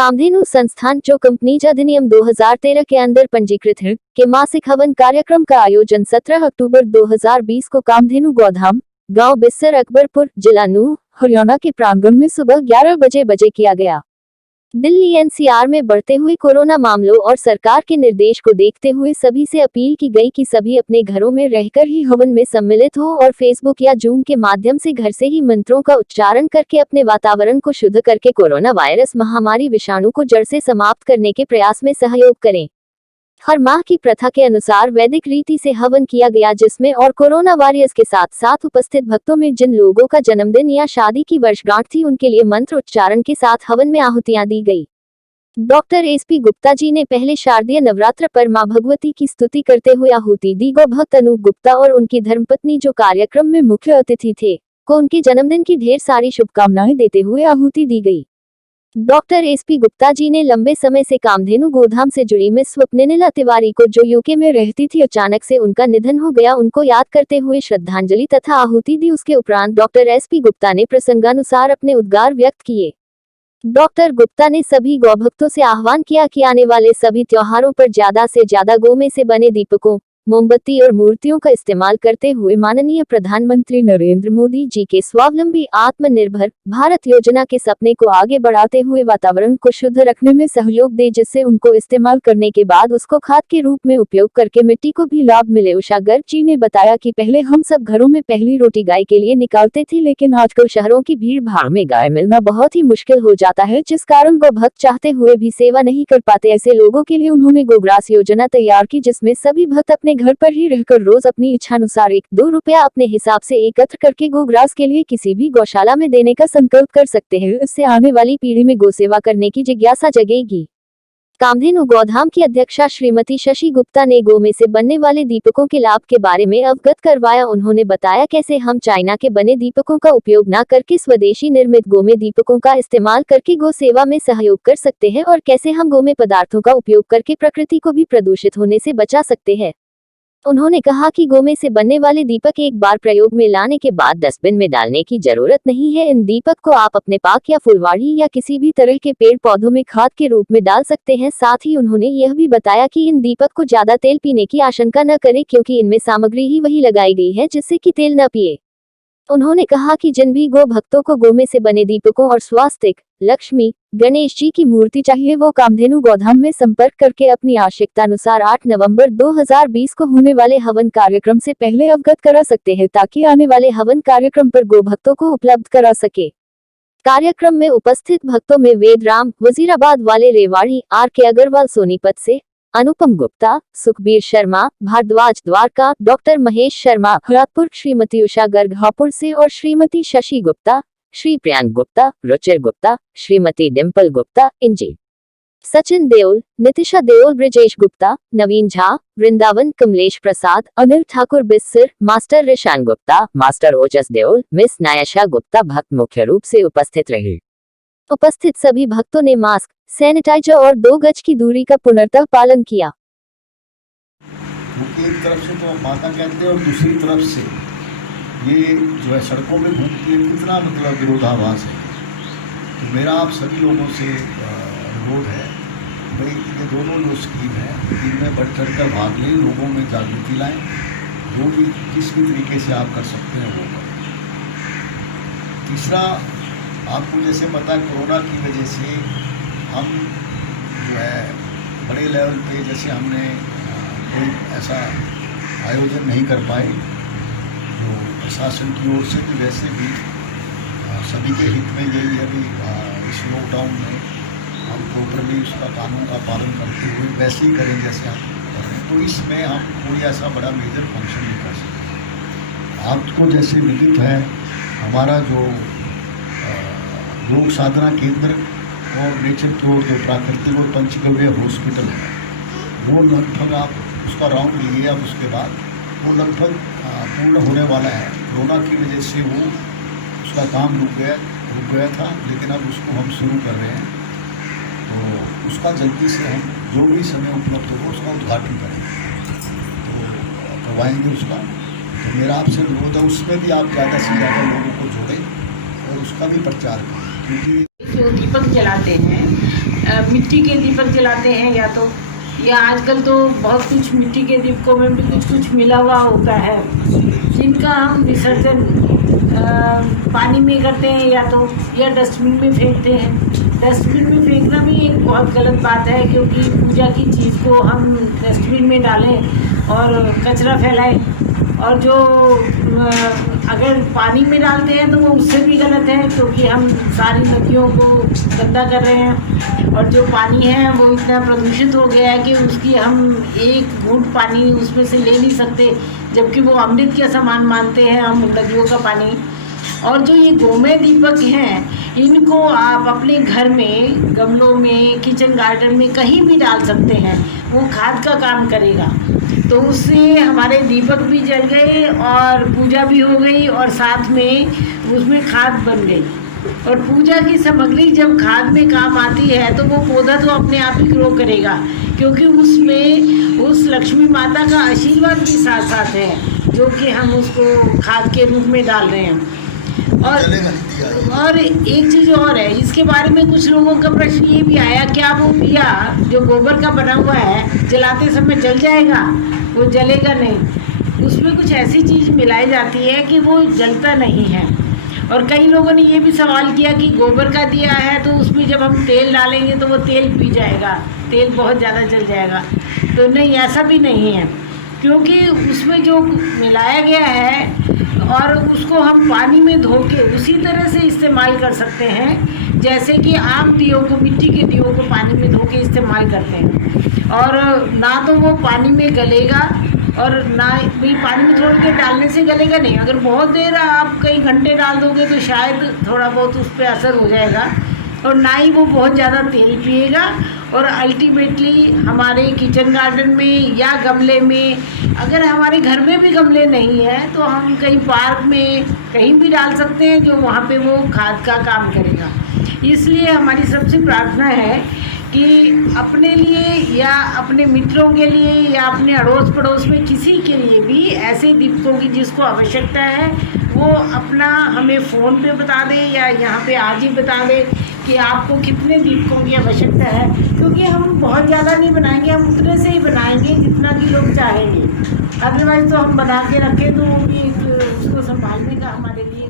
कामधेनु संस्थान जो कंपनी अधिनियम 2013 के अंदर पंजीकृत है के मासिक हवन कार्यक्रम का आयोजन 17 अक्टूबर 2020 को कामधेनु गौधाम गांव बिस्सर अकबरपुर जिला नूंह हरियाणा के प्रांगण में सुबह 11 बजे किया गया। दिल्ली एनसीआर में बढ़ते हुए कोरोना मामलों और सरकार के निर्देश को देखते हुए सभी से अपील की गई कि सभी अपने घरों में रहकर ही हवन में सम्मिलित हो और फेसबुक या जूम के माध्यम से घर से ही मंत्रों का उच्चारण करके अपने वातावरण को शुद्ध करके कोरोना वायरस महामारी विषाणु को जड़ से समाप्त करने के प्रयास में सहयोग करें। हर माह की प्रथा के अनुसार वैदिक रीति से हवन किया गया, जिसमें और कोरोना वॉरियर्स के साथ साथ उपस्थित भक्तों में जिन लोगों का जन्मदिन या शादी की वर्षगांठ थी उनके लिए मंत्र उच्चारण के साथ हवन में आहुतियां दी गई। डॉक्टर एसपी गुप्ता जी ने पहले शारदीय नवरात्र पर मां भगवती की स्तुति करते हुए आहुति दी। गौ भक्त अनूप गुप्ता और उनकी धर्मपत्नी जो कार्यक्रम में मुख्य अतिथि थे को उनके जन्मदिन की ढेर सारी शुभकामनाएं देते हुए आहुति दी गई। डॉक्टर एसपी गुप्ता जी ने लंबे समय से कामधेनु गोधाम से जुड़ी मिस स्वप्निला तिवारी को जो यूके में रहती थी अचानक से उनका निधन हो गया, उनको याद करते हुए श्रद्धांजलि तथा आहुति दी। उसके उपरांत डॉक्टर एसपी गुप्ता ने प्रसंगानुसार अपने उद्गार व्यक्त किए। डॉक्टर गुप्ता ने सभी गौभक्तों से आह्वान किया कि आने वाले सभी त्योहारों पर ज्यादा से ज्यादा गौ में से बने दीपकों, मोमबत्ती और मूर्तियों का इस्तेमाल करते हुए माननीय प्रधानमंत्री नरेंद्र मोदी जी के स्वावलंबी आत्मनिर्भर भारत योजना के सपने को आगे बढ़ाते हुए वातावरण को शुद्ध रखने में सहयोग दे, जिससे उनको इस्तेमाल करने के बाद उसको खाद के रूप में उपयोग करके मिट्टी को भी लाभ मिले। उषा गर्ग जी ने बताया कि पहले हम सब घरों में पहली रोटी गाय के लिए निकालते थे, लेकिन आजकल शहरों की भीड़ भाड़ में गाय मिलना बहुत ही मुश्किल हो जाता है, जिस कारण गौ भक्त चाहते हुए भी सेवा नहीं कर पाते। ऐसे लोगों के लिए उन्होंने गोग्रास योजना तैयार की, जिसमें सभी भक्त अपने घर पर ही रहकर रोज अपनी इच्छानुसार 1-2 रुपया अपने हिसाब से एकत्र करके गोग्रास के लिए किसी भी गौशाला में देने का संकल्प कर सकते हैं। इससे आने वाली पीढ़ी में गोसेवा करने की जिज्ञासा जगेगी। कामधेनु गौधाम की अध्यक्षा श्रीमती शशि गुप्ता ने गौ में से बनने वाले दीपकों के लाभ के बारे में अवगत करवाया। उन्होंने बताया कैसे हम चाइना के बने दीपकों का उपयोग न करके स्वदेशी निर्मित गौ में दीपकों का इस्तेमाल करके गौ सेवा में सहयोग कर सकते हैं और कैसे हम गौ में पदार्थों का उपयोग करके प्रकृति को भी प्रदूषित होने से बचा सकते हैं। उन्होंने कहा कि गौ में से बनने वाले दीपक एक बार प्रयोग में लाने के बाद डस्टबिन में डालने की जरूरत नहीं है। इन दीपक को आप अपने पार्क या फुलवाड़ी या किसी भी तरह के पेड़ पौधों में खाद के रूप में डाल सकते हैं। साथ ही उन्होंने यह भी बताया कि इन दीपक को ज्यादा तेल पीने की आशंका न करें, क्योंकि इनमें सामग्री ही वही लगाई गई है जिससे कि तेल न पिए। उन्होंने कहा कि जिन भी गौ भक्तों को गौ में से बने दीपकों और स्वास्तिक, लक्ष्मी, गणेश जी की मूर्ति चाहिए, वो कामधेनु गौधाम में संपर्क करके अपनी आवश्यकतानुसार 8 नवंबर 2020 को होने वाले हवन कार्यक्रम से पहले अवगत करा सकते हैं, ताकि आने वाले हवन कार्यक्रम पर गौ भक्तों को उपलब्ध करा सके। कार्यक्रम में उपस्थित भक्तों में वेदराम वजीराबाद वाले रेवाड़ी, RK अग्रवाल सोनीपत से, अनुपम गुप्ता, सुखबीर शर्मा, भारद्वाज द्वारका, डॉक्टर महेश शर्मा भरतपुर, श्रीमती उषा गर्ग हापुड़ से और श्रीमती शशि गुप्ता, श्री प्रियांक गुप्ता, रुचिर गुप्ता, श्रीमती डिम्पल गुप्ता, इंजी सचिन देओल, नितिशा देओल, ब्रिजेश गुप्ता, नवीन झा, वृंदावन, कमलेश प्रसाद, अनिल ठाकुर बिस्सर, मास्टर रिशान गुप्ता, मास्टर ओजस देओल, मिस नायशा गुप्ता भक्त मुख्य रूप से उपस्थित रहे। उपस्थित सभी भक्तों ने मास्क, सैनिटाइजर और 2 गज की दूरी का पूर्णतः पालन किया। एक तरफ से तो माता कहते हैं और दूसरी तरफ से ये जो है सड़कों में घूमती है, कितना मतलब विरोधाभास है। तो मेरा आप सभी लोगों से अनुरोध है भाई, ये दोनों जो स्कीम है इनमें बढ़ चढ़ कर भाग लें, लोगों में जागृति लाएं, जो भी जिस भी तरीके से आप कर सकते हैं वो करें। तीसरा, आपको जैसे पता है कोरोना की वजह से हम जो है बड़े लेवल पे जैसे हमने कोई ऐसा आयोजन नहीं कर पाए जो प्रशासन की ओर से भी, वैसे भी सभी के हित में यही है कि इस लॉकडाउन में हम प्रॉपरली उसका कानून का पालन करते हुए वैसे ही करें जैसे हम कर रहे हैं। तो इसमें हम कोई ऐसा बड़ा मेजर फंक्शन नहीं कर सकते। आपको जैसे विदित है हमारा जो योग साधना केंद्र और नेचर क्योर जो प्राकृतिक और पंचगव्य हॉस्पिटल है, वो लगभग आप उसका राउंड लिए, अब उसके बाद वो लगभग पूर्ण होने वाला है। कोरोना की वजह से वो उसका काम रुक गया था, लेकिन अब उसको हम शुरू कर रहे हैं। तो उसका जल्दी से हम जो भी समय उपलब्ध हो उसका उद्घाटन करेंगे, तो करवाएंगे उसका। तो मेरा आपसे अनुरोध है उसमें भी आप ज़्यादा से ज़्यादा लोगों को जोड़ें और उसका भी प्रचार करें, क्योंकि जो दीपक जलाते हैं मिट्टी के दीपक जलाते हैं, या आजकल तो बहुत कुछ मिट्टी के दीपकों में भी कुछ कुछ मिला हुआ होता है, जिनका हम विसर्जन पानी में करते हैं या डस्टबिन में फेंकते हैं। डस्टबिन में फेंकना भी एक बहुत गलत बात है, क्योंकि पूजा की चीज़ को हम डस्टबिन में डालें और कचरा फैलाएं, और जो अगर पानी में डालते हैं तो वो उससे भी गलत है, क्योंकि हम सारी नदियों को गंदा कर रहे हैं, और जो पानी है वो इतना प्रदूषित हो गया है कि उसकी हम एक घूंट पानी उसमें से ले नहीं सकते, जबकि वो अमृत का समान मानते हैं हम नदियों का पानी। और जो ये गोमय दीपक हैं, इनको आप अपने घर में, गमलों में, किचन गार्डन में कहीं भी डाल सकते हैं, वो खाद का काम करेगा। तो उससे हमारे दीपक भी जल गए और पूजा भी हो गई, और साथ में उसमें खाद बन गई। और पूजा की सामग्री जब खाद में काम आती है तो वो पौधा तो अपने आप ही ग्रो करेगा, क्योंकि उसमें उस लक्ष्मी माता का आशीर्वाद भी साथ साथ है, जो कि हम उसको खाद के रूप में डाल रहे हैं। और एक चीज़ और है, इसके बारे में कुछ लोगों का प्रश्न ये भी आया, क्या वो दिया जो गोबर का बना हुआ है जलाते समय जल जाएगा? वो जलेगा नहीं, उसमें कुछ ऐसी चीज़ मिलाई जाती है कि वो जलता नहीं है। और कई लोगों ने ये भी सवाल किया कि गोबर का दिया है तो उसमें जब हम तेल डालेंगे तो वो तेल पी जाएगा, तेल बहुत ज़्यादा जल जाएगा। तो नहीं, ऐसा भी नहीं है, क्योंकि उसमें जो मिलाया गया है और उसको हम पानी में धो के उसी तरह से इस्तेमाल कर सकते हैं, जैसे कि आम दियों को, मिट्टी के दियों को पानी में धो के इस्तेमाल करते हैं। और ना तो वो पानी में गलेगा, और ना भी पानी में थोड़ी देर डालने से गलेगा नहीं। अगर बहुत देर आप कई घंटे डाल दोगे तो शायद थोड़ा बहुत उस पर असर हो जाएगा, और ना ही वो बहुत ज़्यादा तेल पिएगा। और अल्टीमेटली हमारे किचन गार्डन में या गमले में, अगर हमारे घर में भी गमले नहीं हैं तो हम कहीं पार्क में कहीं भी डाल सकते हैं, जो वहाँ पे वो खाद का काम करेगा। इसलिए हमारी सबसे प्रार्थना है कि अपने लिए या अपने मित्रों के लिए या अपने अड़ोस पड़ोस में किसी के लिए भी ऐसे दीपकों की जिसको आवश्यकता है, वो अपना हमें फ़ोन पे बता दें या यहाँ पे आज ही बता दें कि आपको कितने दीपकों की आवश्यकता है, क्योंकि हम बहुत ज़्यादा नहीं बनाएंगे, हम उतने से ही बनाएंगे जितना कि लोग चाहेंगे। अदरवाइज़ तो हम बना के रखें तो वो भी एक उसको संभालने का हमारे लिए